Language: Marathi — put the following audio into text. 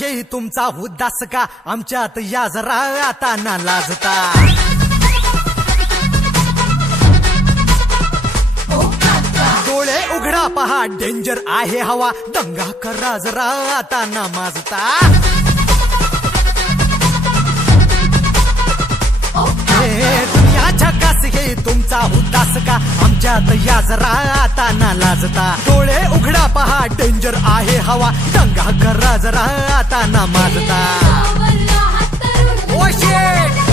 हे तुमचा उद्दास का आमच्यात या जरा आता ना लाजता डोळे उघडा पहा डेंजर आहे हवा दंगा करा जरा आता ना माजता दुनिया झकास हे तुमचा उद्दास का आमच्यात या जरा आता ना लाजता डोळे उघडा पहा डेंजर आहे हवा दंगा करा जरा आता ना माजता ओ शेट